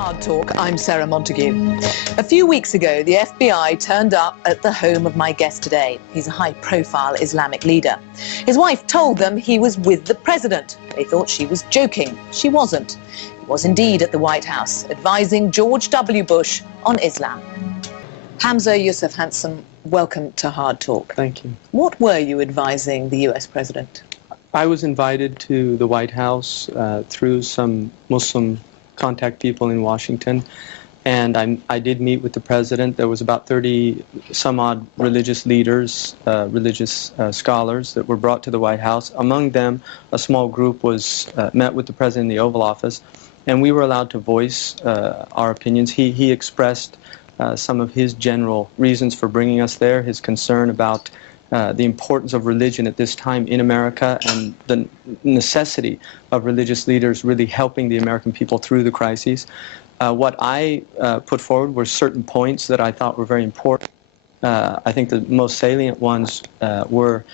Hard Talk, I'm Seerah Montague. A few weeks ago, the FBI turned up at the home of my guest today. He's a high-profile Islamic leader. His wife told them he was with the president. They thought she was joking. She wasn't. He was indeed at the White House, advising George W. Bush on Islam. Hamza Yusuf, handsome, welcome to Hard Talk. Thank you. What were you advising the US president? I was invited to the White House through some Muslim contact people in Washington, and I did meet with the president. There was about 30 some odd religious leaders, religious scholars that were brought to the White House. Among them, a small group was met with the president in the Oval Office, and we were allowed to voice our opinions. He expressed some of his general reasons for bringing us there, his concern about the importance of religion at this time in America and the necessity of religious leaders really helping the American people through the crises. What I put forward were certain points that I thought were very important. I think the most salient ones were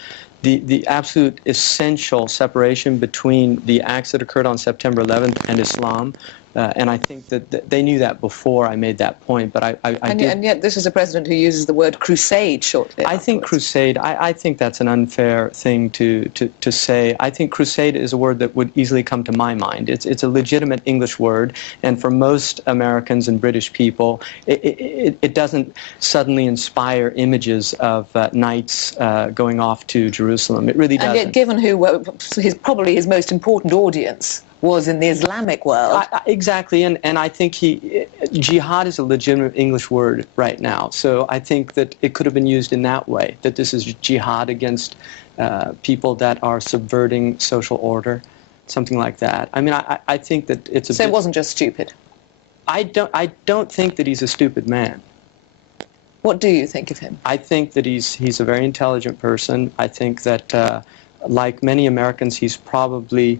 the absolute essential separation between the acts that occurred on September 11th and Islam. And I think that they knew that before I made that point, but and yet this is a president who uses the word crusade shortly I think crusade, I think that's an unfair thing to say. I think crusade is a word that would easily come to my mind. It's a legitimate English word, and for most Americans and British people, it doesn't suddenly inspire images of knights going off to Jerusalem. It really doesn't. And yet, given who probably his most important audience was in the Islamic world. Exactly, and I think jihad is a legitimate English word right now, so I think that it could have been used in that way, that this is jihad against people that are subverting social order, something like that. I mean, I think that it's a So it wasn't just stupid? I don't think that he's a stupid man. What do you think of him? I think that he's a very intelligent person. I think that, like many Americans, he's probably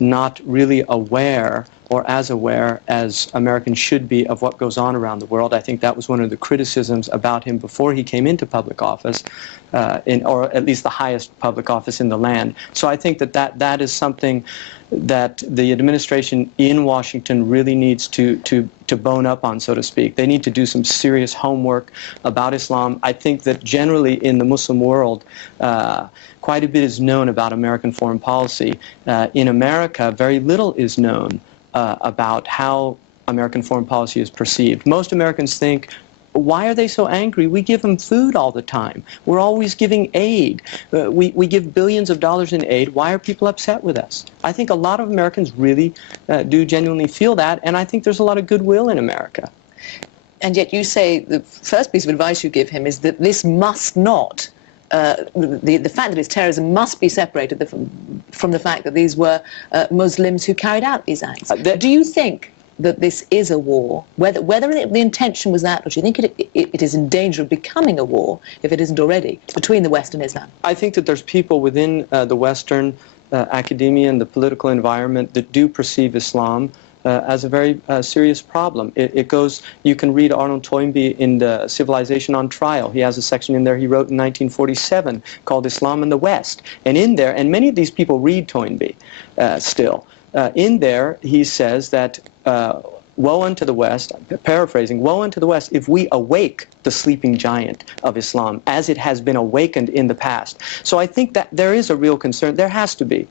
not really aware or as aware as Americans should be of what goes on around the world. I think that was one of the criticisms about him before he came into public office, or at least the highest public office in the land. So I think that is something that the administration in Washington really needs to bone up on, so to speak. They need to do some serious homework about Islam. I think that generally in the Muslim world, quite a bit is known about American foreign policy. In America, very little is known about how American foreign policy is perceived. Most Americans think, why are they so angry? We give them food all the time. We're always giving aid. We give billions of dollars in aid. Why are people upset with us? I think a lot of Americans really do genuinely feel that, and I think there's a lot of goodwill in America. And yet you say the first piece of advice you give him is that this must not, the fact that it's terrorism must be separated from the fact that these were Muslims who carried out these acts. Do you think that this is a war, whether the intention was that, or do you think it is in danger of becoming a war, if it isn't already, between the West and Islam? I think that there's people within the Western academia and the political environment that do perceive Islam as a very serious problem. It goes, you can read Arnold Toynbee in the Civilization on Trial. He has a section in there he wrote in 1947 called Islam and the West. And in there, and many of these people read Toynbee still, in there he says that woe unto the West, paraphrasing, woe unto the West if we awake the sleeping giant of Islam as it has been awakened in the past. So I think that there is a real concern. There has to be.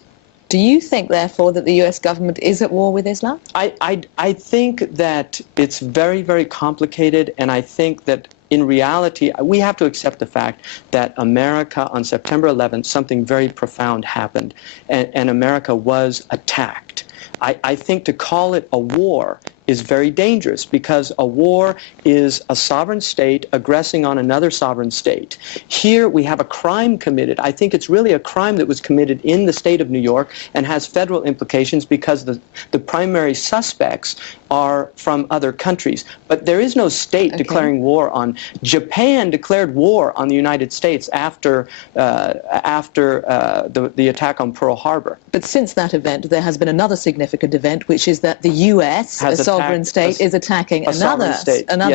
Do you think, therefore, that the US government is at war with Islam? I think that it's very, very complicated, and I think that in reality, we have to accept the fact that America, on September 11th, something very profound happened, and America was attacked. I think to call it a war is very dangerous, because a war is a sovereign state aggressing on another sovereign state. Here we have a crime committed. I think it's really a crime that was committed in the state of New York and has federal implications because the primary suspects are from other countries. But there is no state declaring war on. Japan declared war on the United States after the attack on Pearl Harbor. But since that event, there has been another significant event, which is that the US, a sovereign state, is attacking another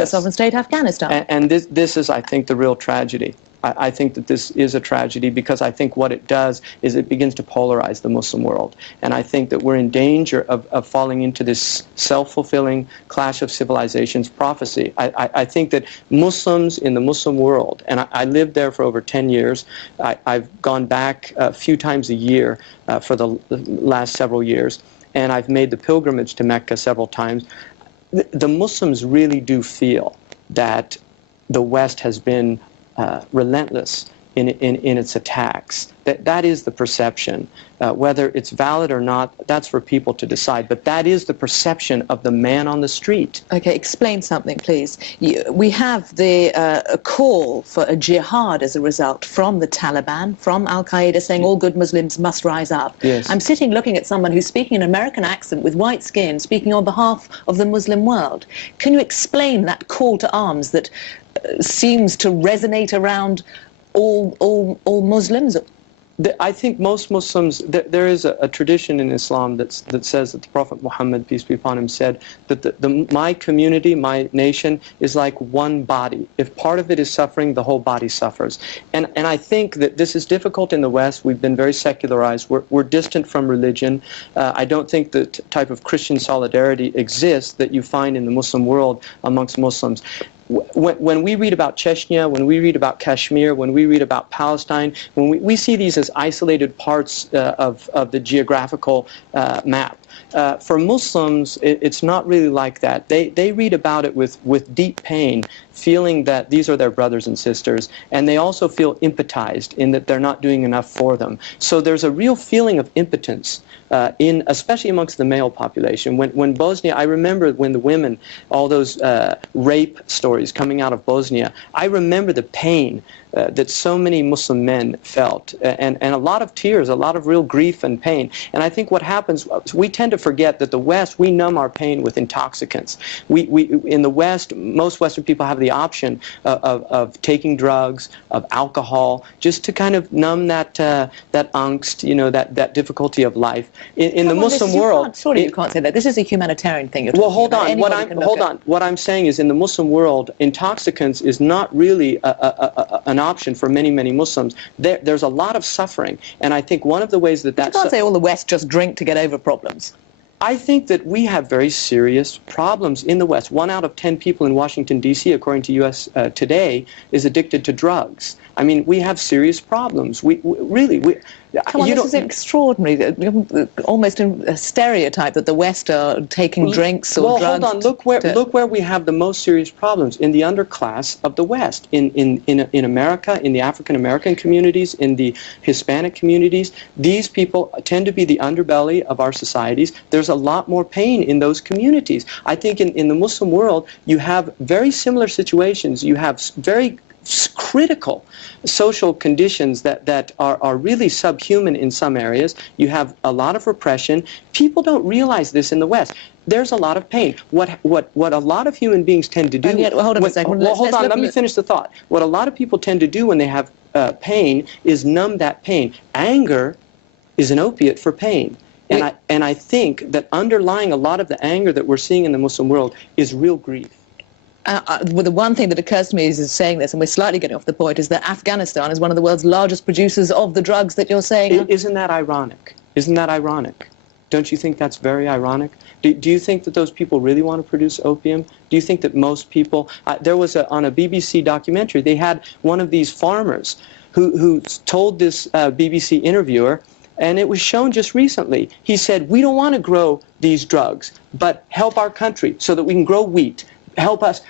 sovereign state, Afghanistan. And this is, I think, the real tragedy. I think that this is a tragedy because I think what it does is it begins to polarize the Muslim world. And I think that we're in danger of falling into this self-fulfilling clash of civilizations prophecy. I think that Muslims in the Muslim world, and I lived there for over 10 years, I've gone back a few times a year for the last several years, and I've made the pilgrimage to Mecca several times. The Muslims really do feel that the West has been relentless in its attacks. That is the perception. Whether it's valid or not, that's for people to decide. But that is the perception of the man on the street. Okay, explain something, please. We have a call for a jihad as a result from the Taliban, from Al-Qaeda, saying all good Muslims must rise up. Yes. I'm sitting looking at someone who's speaking an American accent with white skin, speaking on behalf of the Muslim world. Can you explain that call to arms that seems to resonate around all Muslims? I think most Muslims, there is a tradition in Islam that says that the Prophet Muhammad, peace be upon him, said that my community, my nation, is like one body. If part of it is suffering, the whole body suffers. And I think that this is difficult in the West. We've been very secularized. We're distant from religion. I don't think the type of Christian solidarity exists that you find in the Muslim world amongst Muslims. When we read about Chechnya, when we read about Kashmir, when we read about Palestine, when we see these as isolated parts of the geographical map. For Muslims, it's not really like that. They read about it with deep pain, feeling that these are their brothers and sisters, and they also feel impotized in that they're not doing enough for them. So there's a real feeling of impotence, especially amongst the male population. When Bosnia, I remember when the women, all those rape stories coming out of Bosnia, I remember the pain that so many Muslim men felt, and a lot of tears, a lot of real grief and pain. And I think what happens, we tend to forget that the West, we numb our pain with intoxicants. In the West, most Western people have the option of taking drugs, of alcohol, just to kind of numb that angst, that difficulty of life. In the Muslim world, surely you can't say that. This is a humanitarian thing. Well, hold on. What I'm saying is, in the Muslim world, intoxicants is not really an option for many Muslims. There's a lot of suffering, and I think one of the ways that you can't say all the West just drink to get over problems. I think that we have very serious problems in the West. 1 out of 10 people in Washington, D.C., according to U.S. Today, is addicted to drugs. I mean, we have serious problems. We Come on, this is extraordinary. Almost a stereotype that the West are taking drinks or drugs. Well, hold on. Look where we have the most serious problems, in the underclass of the West, in America, in the African American communities, in the Hispanic communities. These people tend to be the underbelly of our societies. There's a lot more pain in those communities. I think in the Muslim world, you have very similar situations. You have very critical social conditions that are really subhuman in some areas. You have a lot of repression. People don't realize this in the West. There's a lot of pain. What a lot of human beings tend to do... And yet, hold on a second. Let me finish the thought. What a lot of people tend to do when they have pain is numb that pain. Anger is an opiate for pain. And I think that underlying a lot of the anger that we're seeing in the Muslim world is real grief. Well, the one thing that occurs to me is saying this, and we're slightly getting off the point, is that Afghanistan is one of the world's largest producers of the drugs that you're saying. Isn't that ironic? Isn't that ironic? Don't you think that's very ironic? Do you think that those people really want to produce opium? Do you think that most people... there was on a BBC documentary, they had one of these farmers who told this BBC interviewer, and it was shown just recently. He said, we don't want to grow these drugs, but help our country so that we can grow wheat. Help us.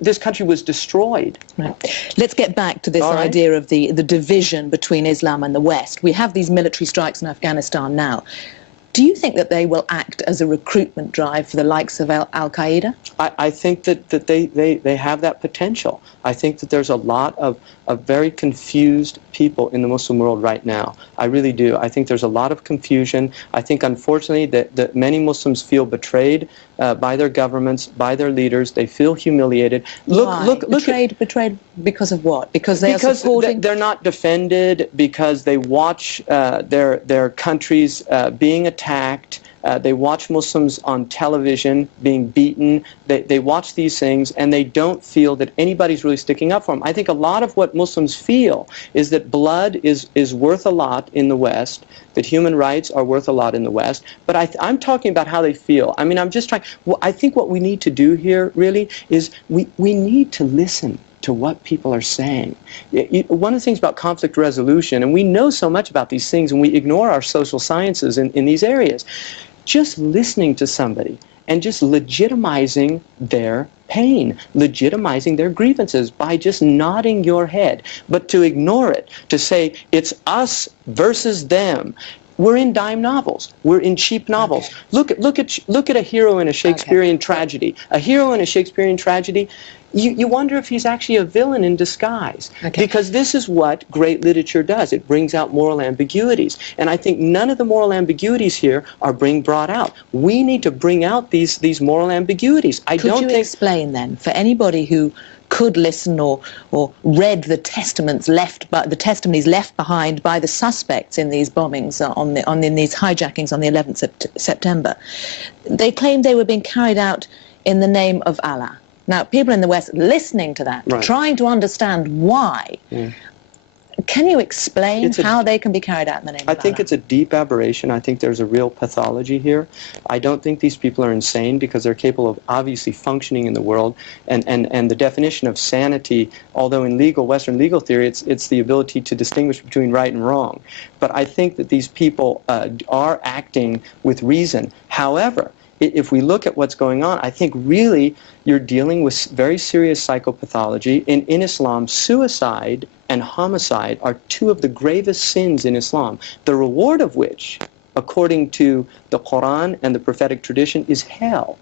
This country was destroyed. Right. Let's get back to this idea of the division between Islam and the West. We have these military strikes in Afghanistan now. Do you think that they will act as a recruitment drive for the likes of Al-Qaeda? I think that they have that potential. I think that there's a lot of very confused people in the Muslim world right now. I really do. I think there's a lot of confusion. I think, unfortunately, that many Muslims feel betrayed by their governments, by their leaders. They feel humiliated. Look, betrayed because of what? Because they are supporting... they're not defended, because they watch their countries being attacked. They watch Muslims on television being beaten. They watch these things, and they don't feel that anybody's really sticking up for them. I think a lot of what Muslims feel is that blood is worth a lot in the West, that human rights are worth a lot in the West. But I'm talking about how they feel. I mean, I'm just trying. Well, I think what we need to do here, really, is we need to listen to what people are saying. One of the things about conflict resolution, and we know so much about these things, and we ignore our social sciences in these areas, just listening to somebody and just legitimizing their pain, legitimizing their grievances by just nodding your head. But to ignore it, to say it's us versus them. We're in dime novels. We're in cheap novels. Okay. Look at a hero in a Shakespearean tragedy. A hero in a Shakespearean tragedy, you wonder if he's actually a villain in disguise. Okay. Because this is what great literature does. It brings out moral ambiguities. And I think none of the moral ambiguities here are being brought out. We need to bring out these moral ambiguities. Could you explain then, for anybody who could listen or read the testimonies left behind by the suspects in these bombings, in these hijackings on the 11th September, they claimed they were being carried out in the name of Allah. Now, people in the West listening to that, right, trying to understand why. Yeah. Can you explain how they can be carried out in the name of Allah? I think it's a deep aberration. I think there's a real pathology here. I don't think these people are insane, because they're capable of obviously functioning in the world. And the definition of sanity, although in Western legal theory, it's the ability to distinguish between right and wrong. But I think that these people are acting with reason. However, if we look at what's going on, I think really you're dealing with very serious psychopathology. In Islam, suicide and homicide are two of the gravest sins in Islam, the reward of which, according to the Quran and the prophetic tradition, is hell.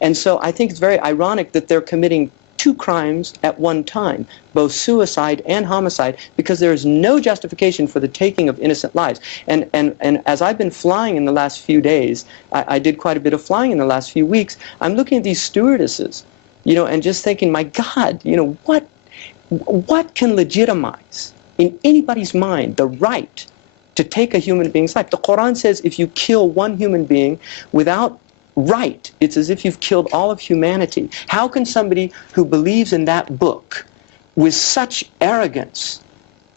And so I think it's very ironic that they're committing two crimes at one time, both suicide and homicide, because there is no justification for the taking of innocent lives. And as I've been flying in the last few days, I did quite a bit of flying in the last few weeks, I'm looking at these stewardesses, and just thinking, my God, what can legitimize in anybody's mind the right to take a human being's life? The Quran says if you kill one human being without right, it's as if you've killed all of humanity. How can somebody who believes in that book with such arrogance,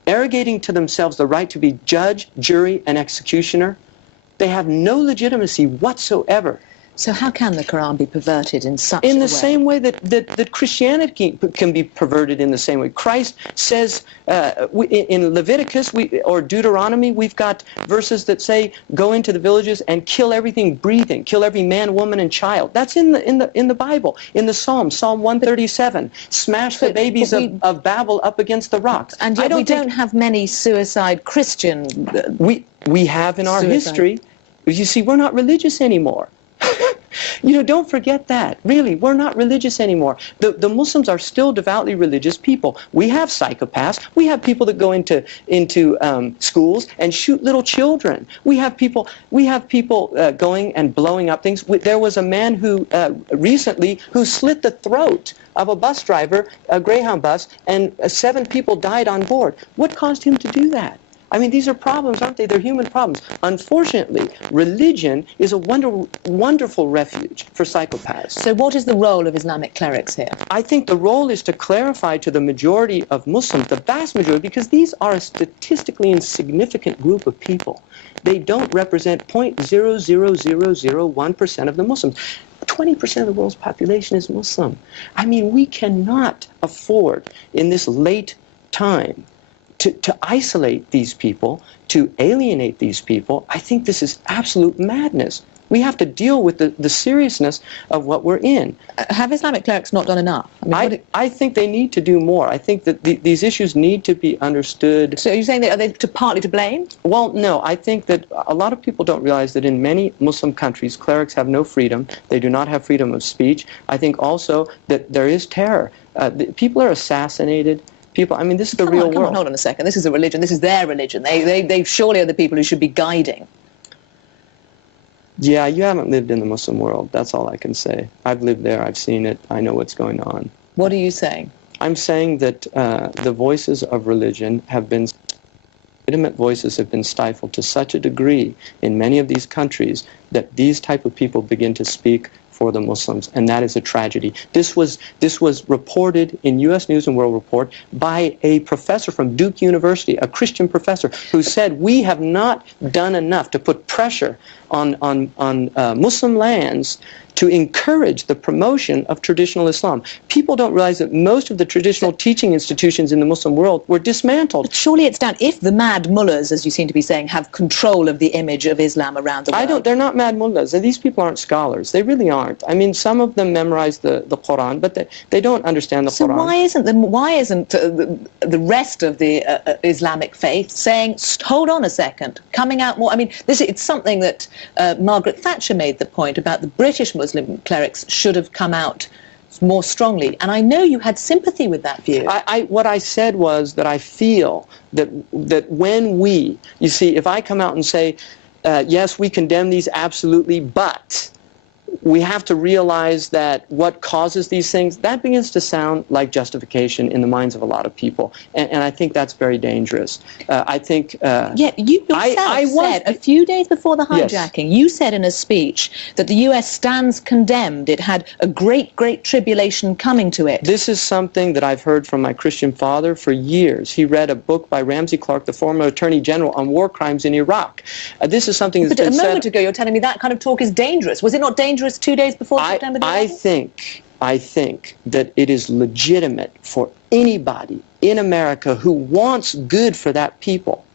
arrogating to themselves the right to be judge, jury, and executioner, they have no legitimacy whatsoever. So how can the Quran be perverted in such a way? In the same way that Christianity can be perverted in the same way. Christ says in Leviticus or Deuteronomy, we've got verses that say, go into the villages and kill everything breathing, kill every man, woman, and child. That's in the Bible. In the Psalm 137, smash the babies of Babel up against the rocks. And yet we don't have many suicide Christian... We have in our history. You see, we're not religious anymore. Don't forget that. Really, we're not religious anymore. The Muslims are still devoutly religious people. We have psychopaths. We have people that go into schools and shoot little children. We have people going and blowing up things. There was a man who recently slit the throat of a bus driver, a Greyhound bus, and 7 people died on board. What caused him to do that? I mean, these are problems, aren't they? They're human problems. Unfortunately, religion is a wonderful refuge for psychopaths. So what is the role of Islamic clerics here? I think the role is to clarify to the majority of Muslims, the vast majority, because these are a statistically insignificant group of people. They don't represent 0.00001% of the Muslims. 20% of the world's population is Muslim. I mean, we cannot afford in this late time to isolate these people, to alienate these people. I think this is absolute madness. We have to deal with the seriousness of what we're in. Have Islamic clerics not done enough? I think they need to do more. I think that these issues need to be understood. So are you saying that are they partly to blame? Well, no. I think that a lot of people don't realize that in many Muslim countries, clerics have no freedom. They do not have freedom of speech. I think also that there is terror. People are assassinated. People, I mean, this is the real world. Come on, hold on a second. This is a religion. This is their religion. They surely are the people who should be guiding. Yeah, you haven't lived in the Muslim world. That's all I can say. I've lived there. I've seen it. I know what's going on. What are you saying? I'm saying that the voices of religion have been legitimate voices have been stifled to such a degree in many of these countries that these type of people begin to speak for the Muslims, and that is a tragedy. This was reported in U.S. News and World Report by a professor from Duke University, a Christian professor, who said we have not done enough to put pressure on Muslim lands to encourage the promotion of traditional Islam. People don't realize that most of the traditional teaching institutions in the Muslim world were dismantled. But surely it's down, if the mad mullahs, as you seem to be saying, have control of the image of Islam around the world. They're not mad mullahs. These people aren't scholars. They really aren't. I mean, some of them memorize the Quran, but they don't understand the Quran. So why isn't the rest of the Islamic faith saying, hold on a second, coming out more? I mean, it's something that Margaret Thatcher made the point about the British Muslim clerics should have come out more strongly, and I know you had sympathy with that view. What I said was that I feel that when you see, if I come out and say, yes, we condemn these absolutely, but we have to realize that what causes these things, that begins to sound like justification in the minds of a lot of people. And I think that's very dangerous. I think... yeah, you yourself said a few days before the hijacking, yes, you said in a speech that the U.S. stands condemned. It had a great, great tribulation coming to it. This is something that I've heard from my Christian father for years. He read a book by Ramsey Clark, the former Attorney General, on war crimes in Iraq. This is something that's been said... But a moment ago, you're telling me that kind of talk is dangerous. Was it not dangerous 2 days before September the 11th? I think that it is legitimate for anybody in America who wants good for that people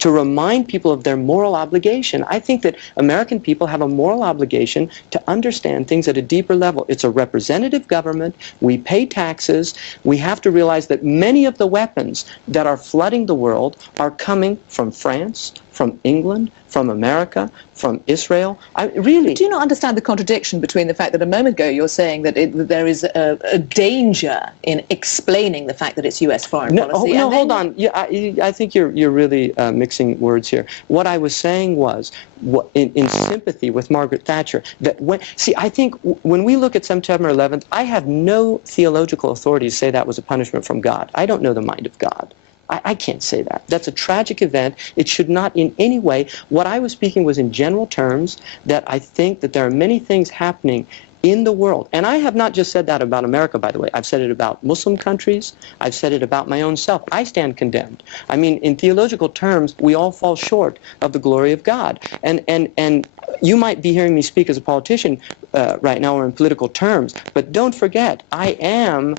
to remind people of their moral obligation. I think that American people have a moral obligation to understand things at a deeper level. It's a representative government. We pay taxes. We have to realize that many of the weapons that are flooding the world are coming from France, from England, from America, from Israel. Really. Do you not understand the contradiction between the fact that a moment ago you're saying that there is a danger in explaining the fact that it's U.S. foreign policy? No, hold on. Yeah, I think you're really mixing words here. What I was saying was, in sympathy with Margaret Thatcher, that I think when we look at September 11th, I have no theological authority to say that was a punishment from God. I don't know the mind of God. I can't say that. That's a tragic event. It should not in any way. What I was speaking was in general terms, that I think that there are many things happening in the world. And I have not just said that about America, by the way. I've said it about Muslim countries. I've said it about my own self. I stand condemned. I mean, in theological terms, we all fall short of the glory of God. And you might be hearing me speak as a politician right now, or in political terms, but don't forget, I am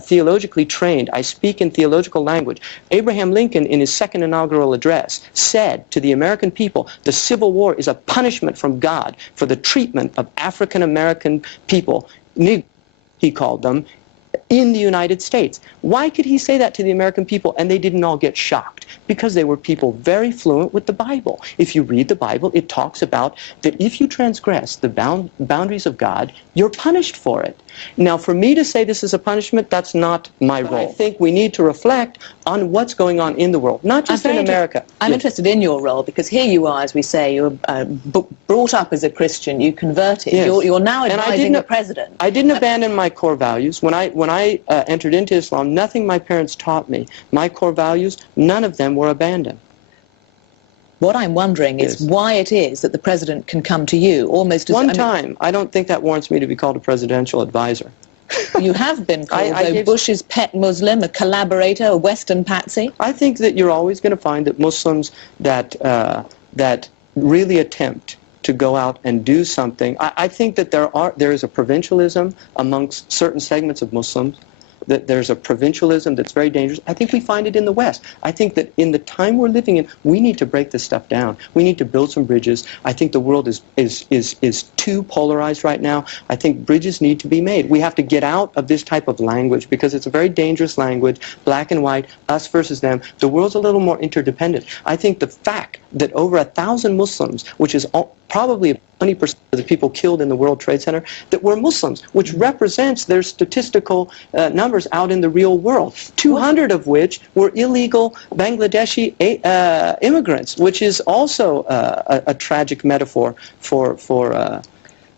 theologically trained. I speak in theological language. Abraham Lincoln, in his second inaugural address, said to the American people, the Civil War is a punishment from God for the treatment of African American people, he called them, in the United States. Why could he say that to the American people and they didn't all get shocked? Because they were people very fluent with the Bible. If you read the Bible, it talks about that if you transgress the boundaries of God, you're punished for it. Now, for me to say this is a punishment, that's not my role. I think we need to reflect on what's going on in the world, not just in America. I'm interested in your role, because here you are, as we say, you were brought up as a Christian, you converted, yes. You're now advising the president. I didn't abandon my core values. When I entered into Islam, nothing my parents taught me, my core values, none of them were abandoned. What I'm wondering is why it is that the president can come to you almost as... One time. I don't think that warrants me to be called a presidential advisor. You have been called Bush's pet Muslim, a collaborator, a Western patsy. I think that you're always going to find that Muslims that really attempt to go out and do something. I think that there is a provincialism amongst certain segments of Muslims, that there's a provincialism that's very dangerous. I think we find it in the West. I think that in the time we're living in, we need to break this stuff down. We need to build some bridges. I think the world is too polarized right now. I think bridges need to be made. We have to get out of this type of language, because it's a very dangerous language, black and white, us versus them. The world's a little more interdependent. I think the fact that over 1,000 Muslims, which is probably 20% of the people killed in the World Trade Center, that were Muslims, which represents their statistical numbers out in the real world, 200 of which were illegal Bangladeshi immigrants, which is also a tragic metaphor for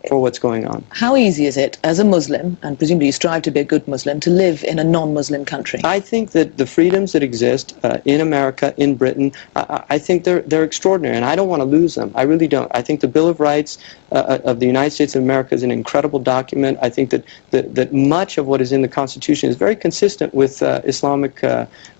for what's going on. How easy is it, as a Muslim, and presumably you strive to be a good Muslim, to live in a non-Muslim country? I think that the freedoms that exist in America, in Britain, I think they're extraordinary, and I don't want to lose them. I really don't. I think the Bill of Rights of the United States of America is an incredible document. I think that much of what is in the Constitution is very consistent with Islamic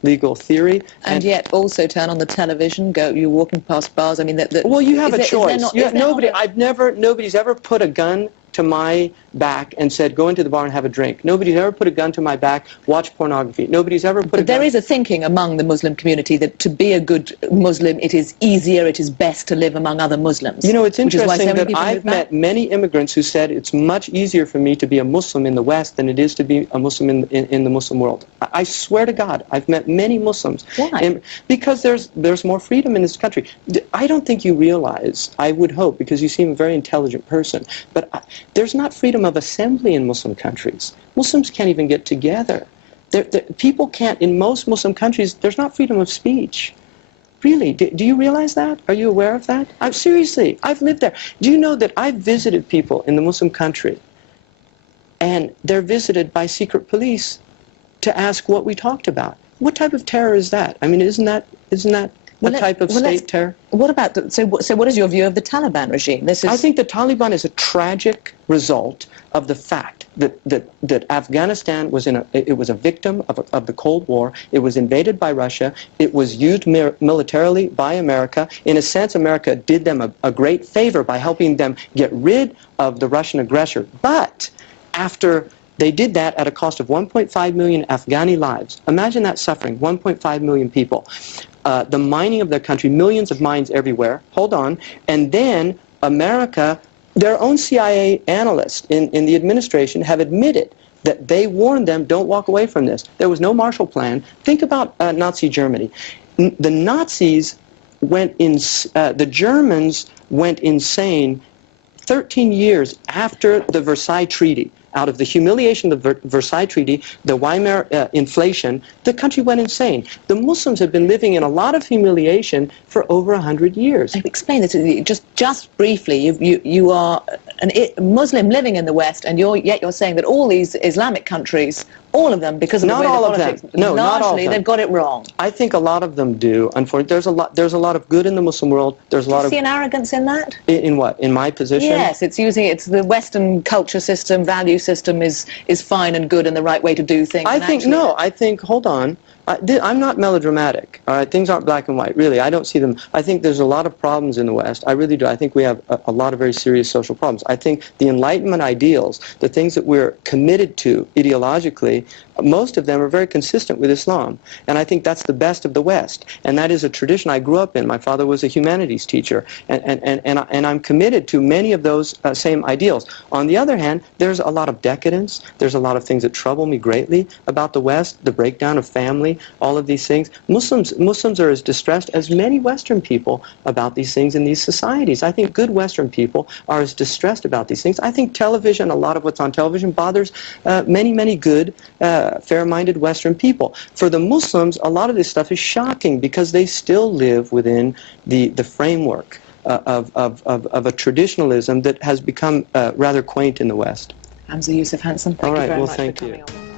legal theory. And yet also turn on the television, you're walking past bars, I mean... Well, you have a choice. Nobody... Nobody's ever put a gun to my back and said, go into the bar and have a drink. Nobody's ever put a gun to my back, watch pornography. Nobody's ever put a gun... But there is a thinking among the Muslim community that to be a good Muslim, it is easier, it is best to live among other Muslims. You know, it's interesting that I've met many immigrants who said it's much easier for me to be a Muslim in the West than it is to be a Muslim in the Muslim world. I swear to God, I've met many Muslims. Why? Because there's more freedom in this country. I don't think you realize, I would hope, because you seem a very intelligent person, but there's not freedom of assembly in Muslim countries. Muslims can't even get together. People can't, in most Muslim countries, there's not freedom of speech. Really, do you realize that? Are you aware of that? Seriously, I've lived there. Do you know that I've visited people in the Muslim country, and they're visited by secret police to ask what we talked about? What type of terror is that? I mean, isn't that a type of state terror? What about so what is your view of the Taliban regime? I think the Taliban is a tragic result of the fact that Afghanistan was a victim of the Cold War. It was invaded by Russia. It was used militarily by America. In a sense, America did them a great favor by helping them get rid of the Russian aggressor. But after they did that at a cost of 1.5 million Afghani lives. Imagine that suffering, 1.5 million people. The mining of their country, millions of mines everywhere. Hold on. And then America, their own CIA analysts in the administration have admitted that they warned them, don't walk away from this. There was no Marshall Plan. Think about Nazi Germany. The Nazis the Germans went insane 13 years after the Versailles Treaty. Out of the humiliation of the Versailles Treaty, the Weimar inflation, the country went insane. The Muslims have been living in a lot of humiliation for over 100 years. Explain this to me, just briefly. You are a Muslim living in the West, and yet you're saying that all these Islamic countries, all of them, because of the way the politics, no, not all of them. They've got it wrong. I think a lot of them do. Unfortunately, there's a lot of good in the Muslim world. There's a lot of... Do you see an arrogance in that? In what? In my position? Yes, it's the Western culture system, value system is fine and good and the right way to do things. I think, hold on. I'm not melodramatic. All right, things aren't black and white, really. I don't see them. I think there's a lot of problems in the West. I really do. I think we have a lot of very serious social problems. I think the Enlightenment ideals, the things that we're committed to ideologically, most of them are very consistent with Islam. And I think that's the best of the West. And that is a tradition I grew up in. My father was a humanities teacher. And I'm committed to many of those same ideals. On the other hand, there's a lot of decadence. There's a lot of things that trouble me greatly about the West, the breakdown of family, all of these things. Muslims are as distressed as many Western people about these things in these societies. I think good Western people are as distressed about these things. I think television, a lot of what's on television, bothers many good, fair-minded Western people. For the Muslims, a lot of this stuff is shocking because they still live within the framework of a traditionalism that has become rather quaint in the West. Hamza Yusuf, handsome. Thank you very much for coming on.